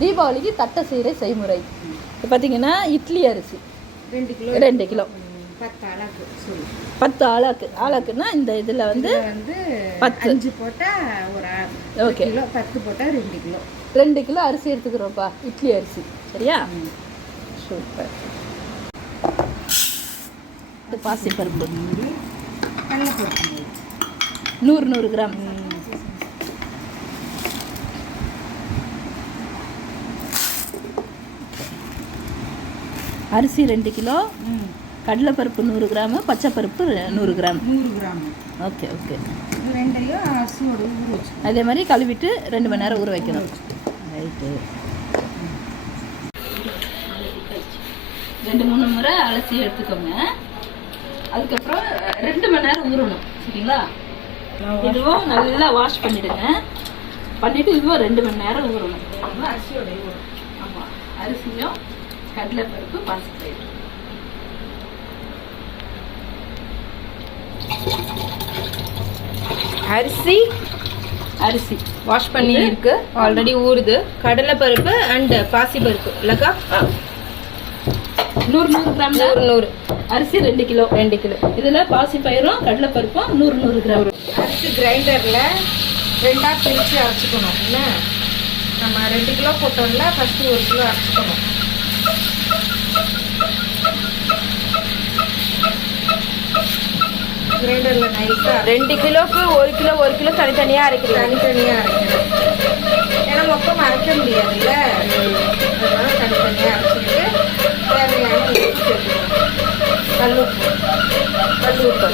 தீபாவளிக்கு தட்டை செய்கிற செய்முறை. இப்போ பார்த்தீங்கன்னா இட்லி அரிசி 2 கிலோ 10 ஆளாக்குன்னா இந்த இதில் வந்து 10 போட்டால் ஒரு ஓகே 10 போட்டால் 2 கிலோ அரிசி எடுத்துக்கிறோம்ப்பா, இட்லி அரிசி. சரியா? சூப்பர். இது பாசிப்பருப்பு 100 கிராம். அரிசி 2 கிலோ, கடலைப்பருப்பு 100 கிராமு, பச்சைப்பருப்பு 100 கிராம். Okay okay. அதே மாதிரி கழுவிட்டு 2 மணி நேரம் ஊற வைக்கணும். ரைட்டு. 2-3 முறை அலசி எடுத்துக்கோங்க. அதுக்கப்புறம் 2 மணி நேரம் ஊறணும். சரிங்களா? இதுவும் நல்லா வாஷ் பண்ணிவிடுங்க. பண்ணிவிட்டு இதுவும் 2 மணி நேரம் ஊறணும். ஆமாம், அரிசியும் கடலைப்பருப்பு பாசிப்பயிறு. அரிசி வாஷ் பண்ணி இருக்கு, ஆல்ரெடி ஊறுது. கடலைப்பருப்பு அண்ட் பாசிப்பருப்பு இல்லக்கா 100 கிராம். 100 அரிசி 2 கிலோ. இதில் பாசிப்பயிரும் கடலைப்பருப்பும் 100 கிராம். அரிசி கிரைண்டரில் 2ஆக பிரித்து அரைச்சிக்கணும். என்ன நம்ம 2 கிலோ போட்டோம்ல, ஃபஸ்ட்டு 1 கிலோ அரைச்சிக்கணும். கிரைண்டரில் நைஸாக 2 கிலோக்கு 1 கிலோ தனித்தனியாக அரைக்கணும். ஏன்னா மொத்தம் அரைக்க முடியாதுல்ல, அதனால தனித்தனியாக அரைச்சிட்டு தேவையான உப்பு சேர்த்துக்கணும். கல் உப்பு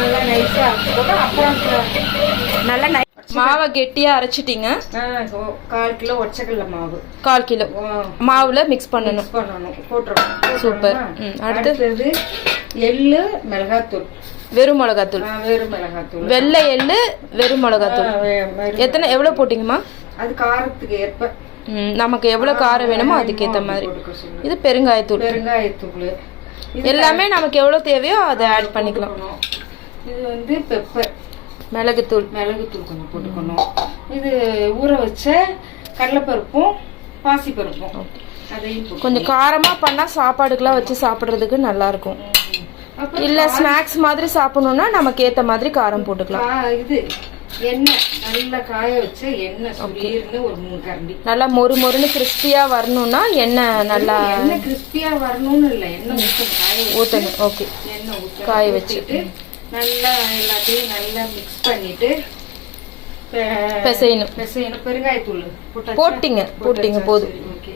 நல்லா நைஸாக அரைச்சிக்கணும். அப்புறம் நல்லா மாவை கெட்டியாக அரைச்சிட்டிங்க. 1/4 கிலோ ஒச்சக்கல்ல மாவு, 1/4 கிலோ மாவில் மிக்ஸ் பண்ணணும். போட்டுறோம். சூப்பர். அடுத்தது எள்ளு, மிளகாத்தூள், வெறும் மிளகாத்தூள், வெள்ளை எள்ளு, வெறும் மிளகாத்தூள். எவ்வளோ போட்டிங்கம்மா? அது காரத்துக்கு ஏற்ப, நமக்கு எவ்வளோ காரம் வேணுமோ அதுக்கேற்ற மாதிரி. இது பெருங்காயத்தூள். எல்லாமே நமக்கு எவ்வளோ தேவையோ அதை ஆட் பண்ணிக்கலாம். இது வந்து பெப்பர், மிளகுத்தூள் கொஞ்சம் போட்டுக்கணும். இது ஊற வச்ச கடலைப்பருப்பும் பாசிப்பருப்பும், அதையும் கொஞ்சம் காரமாக பண்ணால் சாப்பாடுக்கெல்லாம் வச்சு சாப்பிட்றதுக்கு நல்லாயிருக்கும். இல்லை ஸ்நாக்ஸ் மாதிரி சாப்பிடணுன்னா நமக்கு ஏற்ற மாதிரி காரம் போட்டுக்கலாம். இது எண்ணெய் நல்லா காய வச்ச எண்ணெய் சுரீர்னு ஒரு 3 கரண்டி. நல்லா மொறுன்னு கிறிஸ்பியாக வரணும்னா எண்ணெய் நல்லா கிறிஸ்பியாக வரணும்னு இல்லை, எண்ணெய் ஊற்றணும். ஓகே, எண்ணெய் காய வச்சுட்டு நல்லா எல்லாத்தையும் நல்லா மிக்ஸ் பண்ணிட்டு பிசையணும். பெருங்காயத்தூள் போட்டிங்க போதும். ஓகே,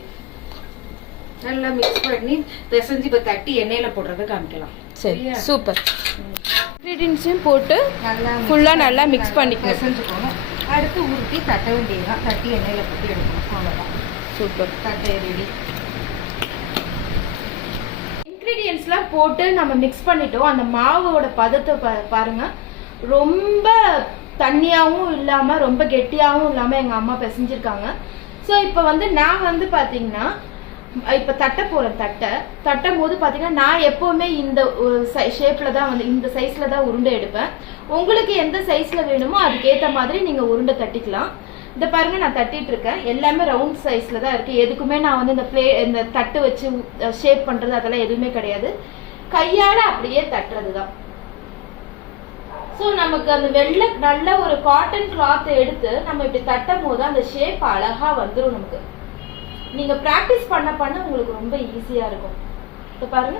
நல்லா மிக்ஸ் பண்ணி பிசைஞ்சு இப்போ தட்டி எண்ணெயில் போடுறத காமிக்கலாம். சரி, சூப்பர். இன்க்ரீடியன்ஸையும் போட்டு ஃபுல்லாக நல்லா மிக்ஸ் பண்ணி பிசைஞ்சுக்கணும். அடுத்து உருட்டி தட்ட வேண்டியதுதான். தட்டி எண்ணெயில் போட்டு எடுக்கணும். அவ்வளோதான். சூப்பர். தட்டை ரெடி. இன்க்ரீடியன்ஸ்லாம் போட்டு நம்ம மிக்ஸ் பண்ணிட்டோம். அந்த மாவோட பதத்தை பாருங்க, ரொம்ப தண்ணியாகவும் இல்லாமல் ரொம்ப கெட்டியாகவும் இல்லாமல் எங்கள் அம்மா பிசைஞ்சிருக்காங்க. ஸோ இப்போ வந்து நான் வந்து பார்த்தீங்கன்னா இப்போ தட்ட போகிறேன். தட்டும் போது பார்த்தீங்கன்னா நான் எப்போவுமே இந்த ஷேப்பில் தான் வந்து இந்த சைஸில் தான் உருண்டை எடுப்பேன். உங்களுக்கு எந்த சைஸில் வேணுமோ அதுக்கேற்ற மாதிரி நீங்கள் உருண்டை தட்டிக்கலாம். இதை பாருங்க, நான் தட்டிட்டு இருக்கேன். எல்லாமே ரவுண்ட் சைஸ்ல தான் இருக்கு. எதுக்குமே நான் வந்து இந்த தட்டு வச்சு ஷேப் பண்றது அதெல்லாம் எதுவுமே கிடையாது. கையால அப்படியே தட்டுறது தான். ஸோ நமக்கு அந்த வெள்ளை நல்ல ஒரு காட்டன் கிளாத் எடுத்து நம்ம இப்படி தட்டும் போது அந்த ஷேப் அழகா வந்துடும் நமக்கு. நீங்க பிராக்டிஸ் பண்ண உங்களுக்கு ரொம்ப ஈஸியா இருக்கும். இப்போ பாருங்க,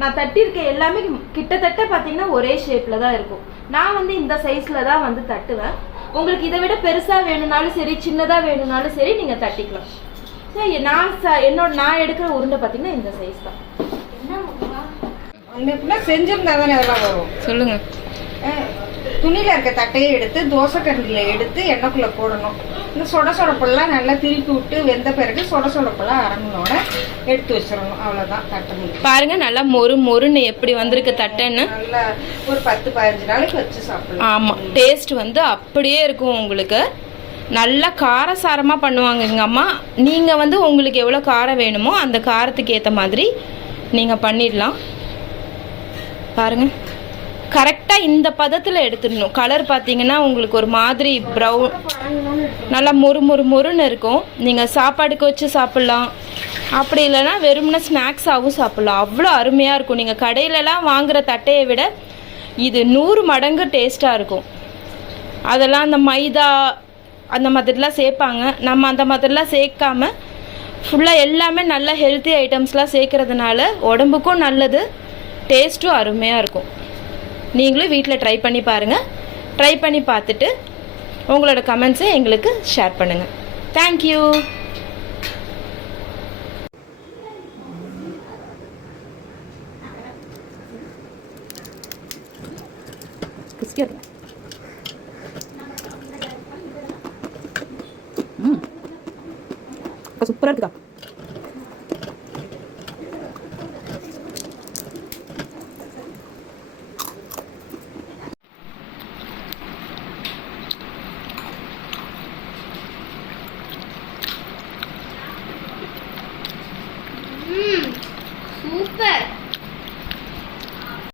நான் தட்டியிருக்க எல்லாமே கிட்டத்தட்ட பார்த்தீங்கன்னா ஒரே ஷேப்ல தான் இருக்கும். நான் வந்து இந்த சைஸ்ல தான் வந்து தட்டுவேன். உங்களுக்கு இதை விட பெருசா வேணும்னாலும் சரி, சின்னதா வேணும்னாலும் சரி, நீங்க தட்டிக்கலாம். சரி, நான் எடுக்கிற உருண்டை பார்த்தீங்கன்னா இந்த சைஸ் தான். செஞ்சிருந்தா தானே அதெல்லாம் வரும். சொல்லுங்க. துணியில இருக்க தட்டையை எடுத்து தோசை கரண்டில எடுத்து எண்ணெய்க்குள்ள போடணும். இந்த சொடப்பெல்லாம் நல்லா திருப்பி விட்டு வெந்த பிறகு சொடப்பெல்லாம் அரங்கனோட எடுத்து வச்சிடணும். அவ்வளவுதான். தட்டை பாருங்க, நல்லா மொறுன்னு எப்படி வந்திருக்கு தட்டைன்னு. நல்லா ஒரு 10-15 நாளைக்கு வச்சு சாப்பிடலாம். ஆமா, டேஸ்ட் வந்து அப்படியே இருக்கும் உங்களுக்கு. நல்லா காரசாரமாக பண்ணுவாங்க எங்கள் அம்மா. நீங்கள் வந்து உங்களுக்கு எவ்வளோ காரம் வேணுமோ அந்த காரத்துக்கு ஏற்ற மாதிரி நீங்கள் பண்ணிடலாம். பாருங்கள், கரெக்டாக இந்த பதத்தில் எடுத்துடணும். கலர் பார்த்தீங்கன்னா உங்களுக்கு ஒரு மாதிரி ப்ரௌன், நல்லா மொறுன்னு இருக்கும். நீங்கள் சாப்பாடுக்கு வச்சு சாப்பிட்லாம், அப்படி இல்லைன்னா வெறும்னா ஸ்நாக்ஸாகவும் சாப்பிட்லாம். அவ்வளோ அருமையாக இருக்கும். நீங்கள் கடையிலலாம் வாங்குகிற தட்டையை விட இது 100 மடங்கு டேஸ்ட்டாக இருக்கும். அதெல்லாம் அந்த மைதா அந்த மாதிரிலாம் சேர்ப்பாங்க. நம்ம அந்த மாதிரிலாம் சேர்க்காம ஃபுல்லாக எல்லாமே நல்ல ஹெல்த்தி ஐட்டம்ஸ்லாம் சேர்க்கறதுனால உடம்புக்கும் நல்லது, டேஸ்ட்டும் அருமையாக இருக்கும். நீங்களும் வீட்டில் ட்ரை பண்ணி பாருங்கள். ட்ரை பண்ணி பார்த்துட்டு உங்களோட கமெண்ட்ஸை எங்களுக்கு ஷேர் பண்ணுங்கள். தேங்க்யூ. சூப்பராக இருக்குதா? சூப்பர்.